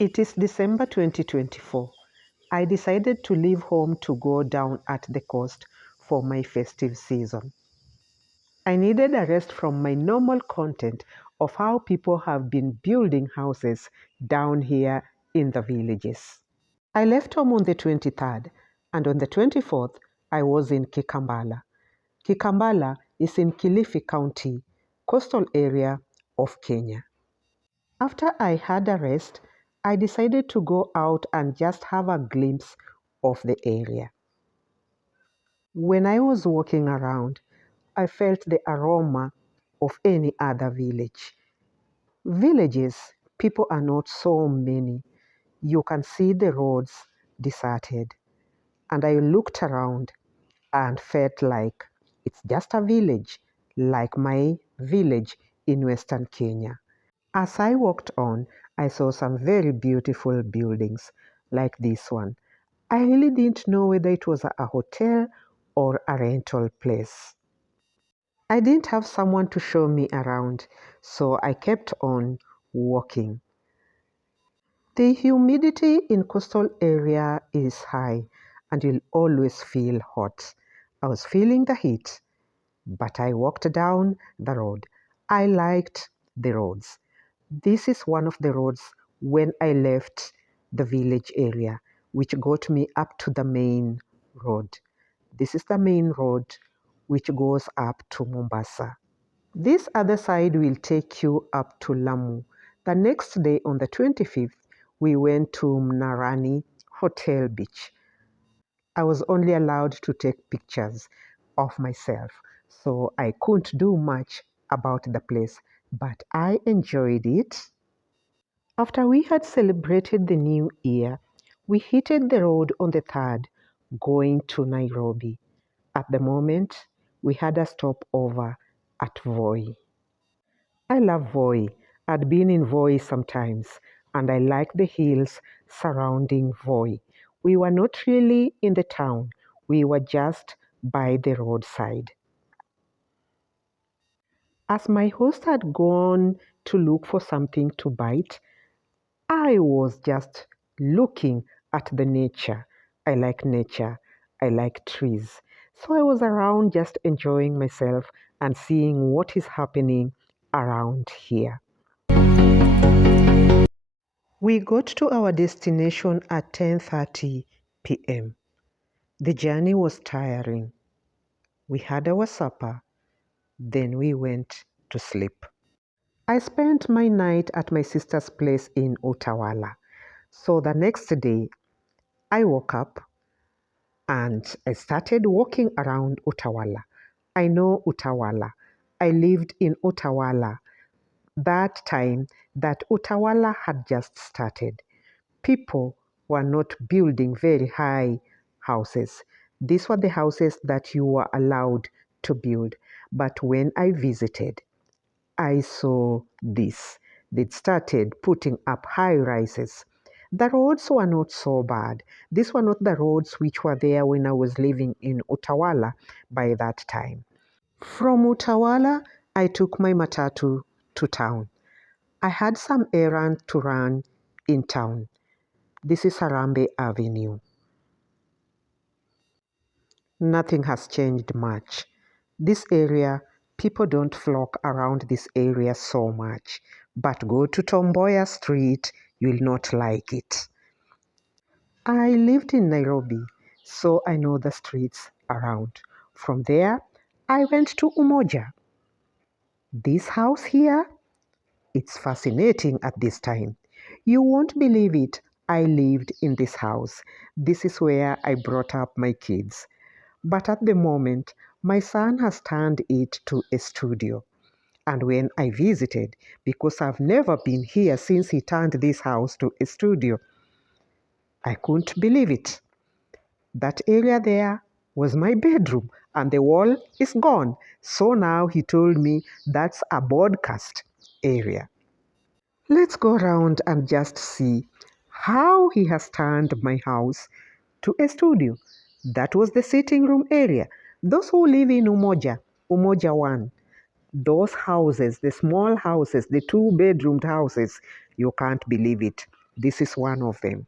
It is December 2024. I decided to leave home to go down at the coast for my festive season. I needed a rest from my normal content of how people have been building houses down here in the villages. I left home on the 23rd, and on the 24th, I was in Kikambala. Kikambala is in Kilifi County, coastal area of Kenya. After I had a rest, I decided to go out and just have a glimpse of the area. When I was walking around, I felt the aroma of any other village. Villages, people are not so many. You can see the roads deserted. And I looked around and felt like it's just a village, like my village in Western Kenya. As I walked on, I saw some very beautiful buildings like this one. I really didn't know whether it was a hotel or a rental place. I didn't have someone to show me around, so I kept on walking. The humidity in coastal area is high and you'll always feel hot. I was feeling the heat, but I walked down the road. I liked the roads. This is one of the roads when I left the village area, which got me up to the main road. This is the main road which goes up to Mombasa. This other side will take you up to Lamu. The next day, on the 25th, we went to Mnarani Hotel Beach. I was only allowed to take pictures of myself, so I couldn't do much about the place, but I enjoyed it. After we had celebrated the new year, we hit the road on the 3rd, going to Nairobi. At the moment, we had a stopover at Voi. I love Voi. I'd been in Voi sometimes, and I like the hills surrounding Voi. We were not really in the town, we were just by the roadside. As my host had gone to look for something to bite, I was just looking at the nature. I like nature. I like trees. So I was around just enjoying myself and seeing what is happening around here. We got to our destination at 10:30 p.m. The journey was tiring. We had our supper, then we went to sleep. I spent my night at my sister's place in Utawala. So the next day, I woke up and I started walking around Utawala. I know Utawala. I lived in Utawala that time that Utawala had just started. People were not building very high houses. These were the houses that you were allowed to build. But when I visited, I saw this. They'd started putting up high rises. The roads were not so bad. These were not the roads which were there when I was living in Utawala by that time. From Utawala, I took my matatu to town. I had some errand to run in town. This is Harambe Avenue. Nothing has changed much. This area, people don't flock around this area so much. But go to Tomboya Street, you'll not like it. I lived in Nairobi, so I know the streets around. From there, I went to Umoja. This house here, it's fascinating at this time. You won't believe it. I lived in this house. This is where I brought up my kids. But at the moment, my son has turned it to a studio. And when I visited, because I've never been here since he turned this house to a studio, I couldn't believe it. That area there was my bedroom, and the wall is gone. So now he told me that's a broadcast area. Let's go around and just see how he has turned my house to a studio. That was the sitting room area. Those who live in Umoja 1, those houses, the small houses, the two-bedroomed houses, you can't believe it. This is one of them.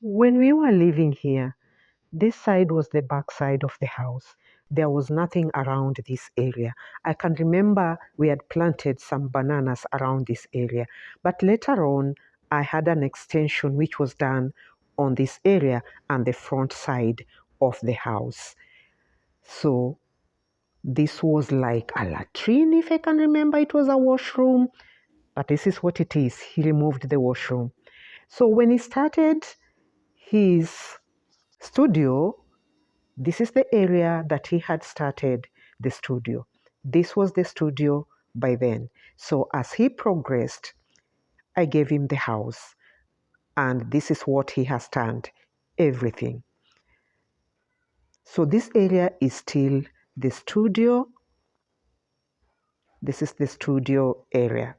When we were living here, this side was the back side of the house. There was nothing around this area. I can remember we had planted some bananas around this area, but later on, I had an extension which was done on this area and the front side of the house. So this was like a latrine, if I can remember. It was a washroom, but this is what it is. He removed the washroom. So when he started his studio, this is the area that he had started the studio. This was the studio by then. So as he progressed, I gave him the house, and this is what he has turned everything. So this area is still the studio. This is the studio area.